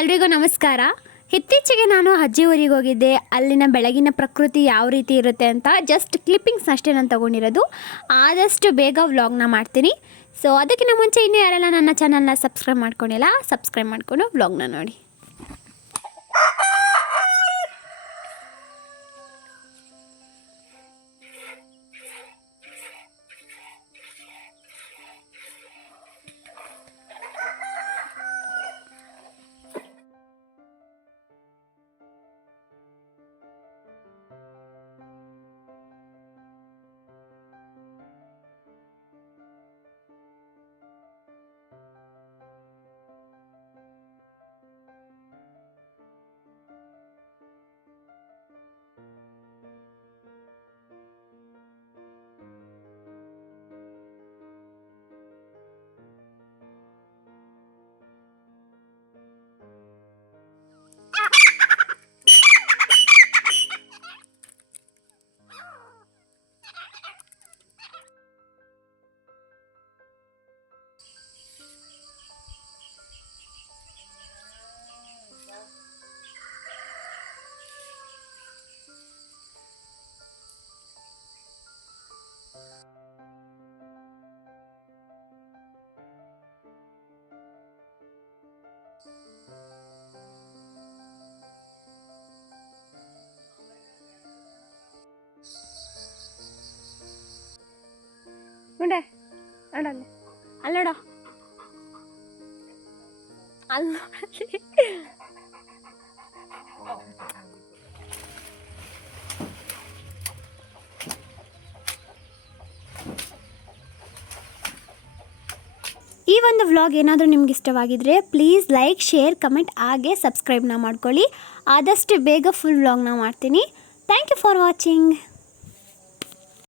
ಎಲ್ರಿಗೂ ನಮಸ್ಕಾರ. ಇತ್ತೀಚೆಗೆ ನಾನು ಅಜ್ಜಿ ಊರಿಗೆ ಹೋಗಿದ್ದೆ. ಅಲ್ಲಿನ ಬೆಳಗಿನ ಪ್ರಕೃತಿ ಯಾವ ರೀತಿ ಇರುತ್ತೆ ಅಂತ ಜಸ್ಟ್ ಕ್ಲಿಪ್ಪಿಂಗ್ಸ್ ಅಷ್ಟೇ ನಾನು ತೊಗೊಂಡಿರೋದು. ಆದಷ್ಟು ಬೇಗ ವ್ಲಾಗ್ನ ಮಾಡ್ತೀನಿ. ಸೊ ಅದಕ್ಕಿಂತ ಮುಂಚೆ ಇನ್ನೂ ಯಾರೆಲ್ಲ ನನ್ನ ಚಾನಲ್ನ ಸಬ್ಸ್ಕ್ರೈಬ್ ಮಾಡ್ಕೊಂಡಿಲ್ಲ, ಸಬ್ಸ್ಕ್ರೈಬ್ ಮಾಡಿಕೊಂಡು ವ್ಲಾಗ್ನ ನೋಡಿ. ನೋಡೆ ನೋಡಲ್ಲ ಅಲ್ಲೋಡ ಅಲ್ಲ ಈ ಒಂದು ವ್ಲಾಗ್ ಏನಾದರೂ ನಿಮ್ಗೆ ಇಷ್ಟವಾಗಿದ್ದರೆ ಪ್ಲೀಸ್ ಲೈಕ್, ಶೇರ್, ಕಮೆಂಟ್ ಹಾಗೆ ಸಬ್ಸ್ಕ್ರೈಬ್ನ ಮಾಡ್ಕೊಳ್ಳಿ. ಆದಷ್ಟು ಬೇಗ ಫುಲ್ ವ್ಲಾಗ್ನ ಮಾಡ್ತೀನಿ. Thank you for watching.